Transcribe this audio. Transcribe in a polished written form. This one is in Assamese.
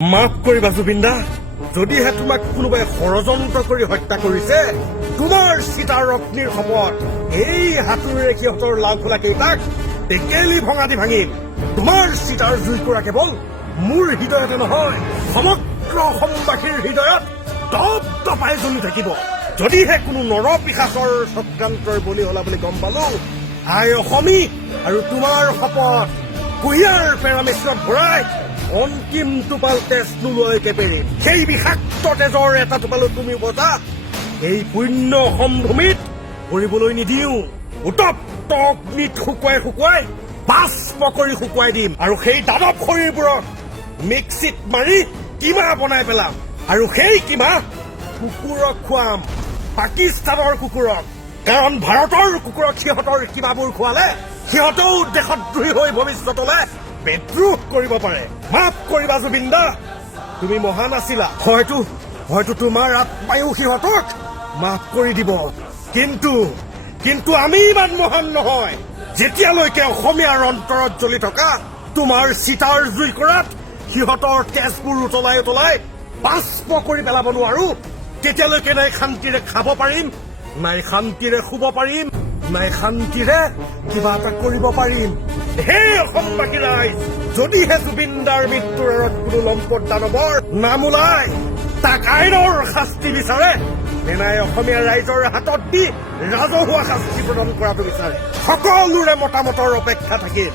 মাফ কৰিবা জুবিনদা, যদিহে তোমাক কোনোবাই ষড়যন্ত্ৰ কৰি হত্যা কৰিছে, তোমাৰ চিতাৰ অগ্নিৰ শপত এই হাতুৰিৰে সিহঁতৰ লাও খোলা কেইটাক টেকেলি ভঙা দি ভাঙিম। তোমাৰ চিতাৰ জুইকুৰা কেৱল মোৰ হৃদয়তে নহয়, সমগ্ৰ অসমবাসীৰ হৃদয়ত দপ দপাই জ্বলি থাকিব। যদিহে কোনো নৰপিশাচৰ চক্ৰান্তৰ বলি হলা বুলি গম পালো, আই অসমী আৰু তোমাৰ শপত কুঁহিয়াৰ পেৰামিচত ভৰাই অন্তিম টোপাল তেজ নোলোৱালৈকে পেৰিম। সেই বিষাক্ত তেজৰ এটা টোপালো তুমি বজা এই পুণ্য অসম ভূমিত কৰিবলৈ নিদিওঁ। উত্তপ্ত অগ্নিত শুকুৱাই শুকুৱাই বাষ্প কৰি শুকুৱাই দিম, আৰু সেই দানৱ শৰীৰবোৰক মিক্সিত মাৰি কিমা বনাই পেলাম, আৰু সেই কিমা কুকুৰক খুৱাম, পাকিস্তানৰ কুকুৰক। কাৰণ ভাৰতৰ কুকুৰক সিহঁতৰ কিমাবোৰ খোৱালে সিহঁতেও দেশদ্ৰোহী হৈ ভৱিষ্যতলৈ বিদ্ৰোহ কৰিব পাৰে। মাফ কৰিবা জুবিনদা, তুমি মহান আছিলা, হয়তো তোমাৰ আত্মায়ো সিহঁতক মাফ কৰি দিব, কিন্তু আমি ইমান মহান নহয়। যেতিয়ালৈকে অসমীয়াৰ অন্তৰত জ্বলি থকা তোমাৰ চিতাৰ জুইকুৰাত সিহঁতৰ তেজবোৰ উতলাই উতলাই বাষ্প কৰি পেলাব নোৱাৰো, তেতিয়ালৈকে নাই শান্তিৰে খাব পাৰিম, নাই শান্তিৰে শুব পাৰিম, নাই শান্তিৰে কিবা এটা কৰিব পাৰিম। হে অসমবাসী ৰাইজ, যদিহে জুবিনদাৰ মৃত্যুৰ আঁৰত কোনো লম্পট দানৱৰ নাম ওলাই তাক আইনৰ শাস্তি বিচাৰে, তেনাই অসমীয়া ৰাইজৰ হাতত দি ৰাজহুৱা শাস্তি প্ৰদান কৰাটো বিচাৰে। সকলোৰে মতামতৰ অপেক্ষা থাকিল।